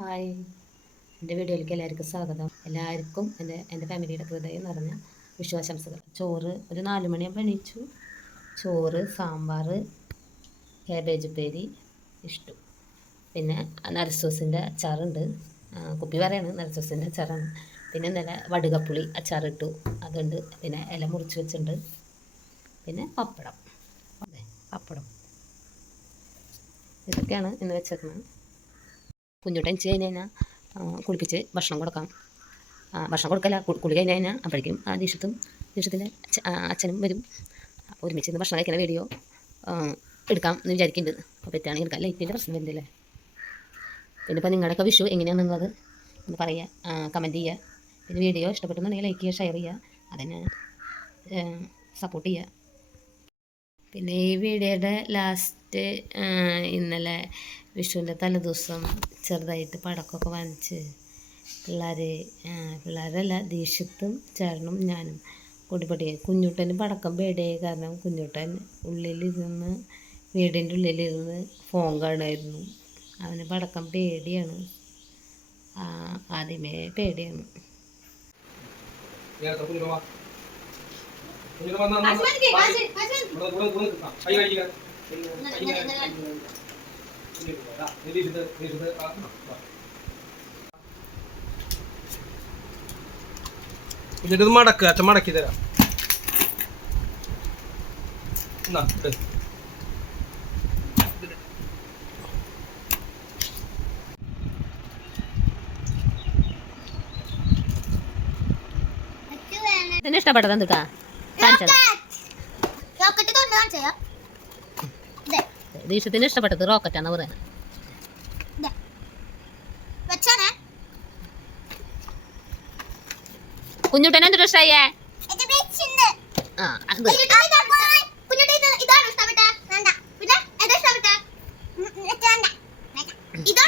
Hi, എൻ്റെ വീഡിയോയിലേക്ക് എല്ലാവർക്കും സ്വാഗതം. എല്ലാവർക്കും എൻ്റെ ഫാമിലിയുടെ ഹൃദയം നിറഞ്ഞ വിശ്വാസംസകൾ. ചോറ് ഒരു 4 മണിയാകുമ്പോൾ എണീച്ചു. ചോറ്, സാമ്പാർ, കാബേജ് ഉപ്പേരി ഇഷ്ടം. പിന്നെ നരസോസിൻ്റെ അച്ചാറുണ്ട്. കുപ്പി പറയാണ് നരസോസിൻ്റെ അച്ചാറാണ്. പിന്നെ ഇന്നലെ വടുകപ്പുളി അച്ചാറിട്ടു, അതുണ്ട്. പിന്നെ ഇല മുറിച്ച് വെച്ചിട്ടുണ്ട്. പിന്നെ പപ്പടം. ഇതൊക്കെയാണ് ഇന്ന് വെച്ചേക്കുന്നത്. കുഞ്ഞുട്ടൻ എണിച്ച് കഴിഞ്ഞ് കഴിഞ്ഞാൽ കുളിപ്പിച്ച് ഭക്ഷണം കൊടുക്കാം. ഭക്ഷണം കൊടുക്കല്ല, കുളി കഴിഞ്ഞ് കഴിഞ്ഞാൽ അപ്പോഴേക്കും ദീക്ഷത്തിൻ്റെ അച്ഛനും വരും. ഒരുമിച്ച് ഇന്ന് ഭക്ഷണം കഴിക്കുന്ന വീഡിയോ എടുക്കാം എന്ന് വിചാരിക്കുന്നുണ്ട്. അപ്പോൾ പറ്റുകയാണെങ്കിൽ എടുക്കാം. ലൈറ്റിൻ്റെ പ്രശ്നം വരുന്നില്ലേ. പിന്നെ ഇപ്പോൾ നിങ്ങളുടെയൊക്കെ വിഷു എങ്ങനെയാണെന്നുള്ളത് ഒന്ന് പറയുക, കമൻറ്റ് ചെയ്യുക. പിന്നെ വീഡിയോ ഇഷ്ടപ്പെട്ടെന്നുണ്ടെങ്കിൽ ലൈക്ക് ചെയ്യുക, ഷെയർ ചെയ്യുക, അതിനെ സപ്പോർട്ട് ചെയ്യുക. പിന്നെ ഈ വീഡിയോയുടെ ലാസ്റ്റ് ഇന്നലെ വിഷുവിൻ്റെ തലേദിവസം ചെറുതായിട്ട് പടക്കമൊക്കെ വാങ്ങിച്ച് പിള്ളേരല്ല ദീക്ഷത്തും ചേട്ടനും ഞാനും പൊടിയായി. കുഞ്ഞുട്ടന് പടക്കം പേടിയായി. കാരണം കുഞ്ഞുട്ടൻ വീടിൻ്റെ ഉള്ളിലിരുന്ന് ഫോൺ കാണുമായിരുന്നു. അവന് പടക്കം പേടിയാണ്, ആദ്യമേ പേടിയാണ്. എന്നിട്ട് മടക്ക് അച്ഛൻ മടക്കി തരാം. ഇതിന് ഇഷ്ടപ്പെട്ടത് എന്തുട്ടാ? ദീക്ഷത്തിന് ഇഷ്ടപ്പെട്ടത് റോക്കറ്റാന്ന് പറയുന്നത്. കുഞ്ഞുട്ടൻ എന്തൊരു ഇഷ്ടമായേ?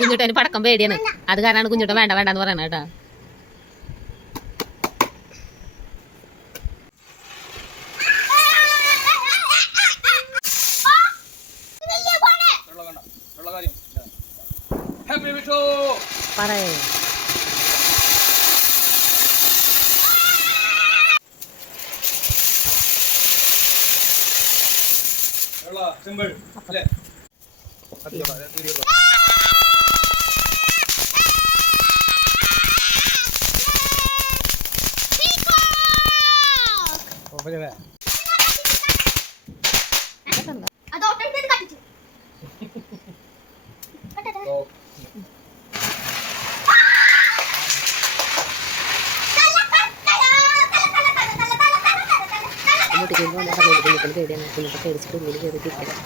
കുഞ്ഞുട്ടന് പടക്കം പേടിയാണ്, അത് കാരണമാണ് കുഞ്ഞുട്ടൻ വേണ്ടെന്ന് പറയണ കേട്ടോ. പറയേ സിമ്പിൾ അല്ലേ? പേടിയാണ്. പേടിച്ചിട്ട് ഉള്ളിൽ കയറി തിരിക്കണം.